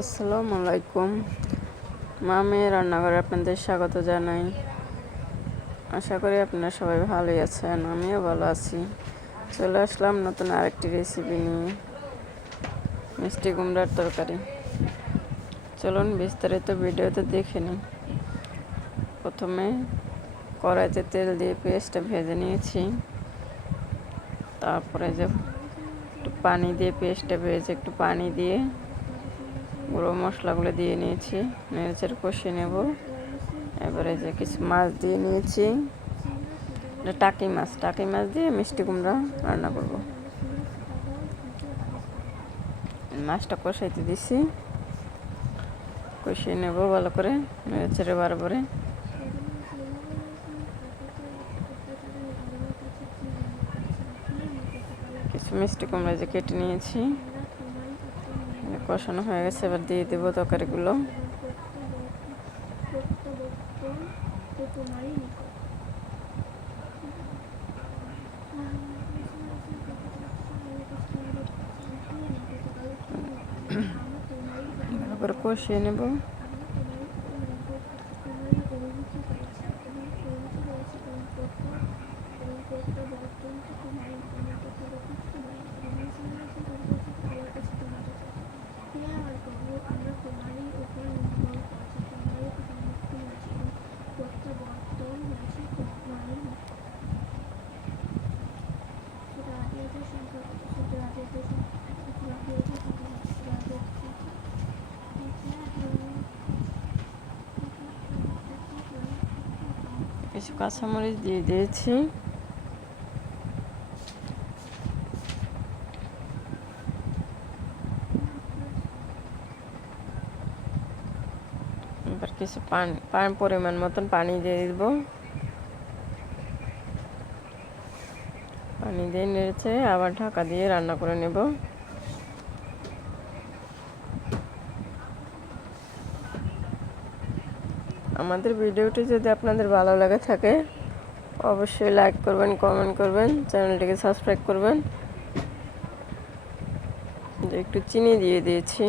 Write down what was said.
আসসালামু আলাইকুম। মামি রান্নাঘরে আপনাদের স্বাগত জানাই। আশা করি আপনারা সবাই ভালোই আছেন, আমিও ভালো আছি। চলে আসলাম নতুন আরেকটি রেসিপি নিয়ে, মিষ্টি কুমড়ার তরকারি। চলুন বিস্তারিত ভিডিওতে দেখে নিই। প্রথমে কড়াইতে তেল দিয়ে পেঁয়াজটা ভেজে নিয়েছি। তারপরে যে একটু পানি দিয়ে পেঁয়াজটা ভেজে একটু পানি দিয়ে গুঁড়ো মশলাগুলো দিয়ে নিয়েছি, নেড়েচেড়ে কষিয়ে নেব। এবারে যে কিছু মাছ দিয়ে নিয়েছি, টাকি মাছ দিয়ে মিষ্টি কুমড়া রান্না করব। মাছটা কষাইতে দিছি, কষিয়ে নেব ভালো করে, নেড়েচেড়ে বারবারে। কিছু মিষ্টি কুমড়া যে কেটে নিয়েছি, কষানো হয়ে গেছে। এবার দিয়ে দেবো তরকারিগুলো। ভালো করে কষিয়ে নেব। কিছু কাঁচামরিচ দিয়ে দিয়েছি। এবার কিছু পানি পরিমাণ মতন পানি দিয়ে দিব। পানি দিয়ে নেড়েছে আবার ঢাকা দিয়ে রান্না করে নেব। আমাদের ভিডিওটি যদি আপনাদের ভালো লাগে থাকে অবশ্যই লাইক করবেন, কমেন্ট করবেন, চ্যানেলটিকে সাবস্ক্রাইব করবেন। একটু চিনি দিয়ে দিয়েছি।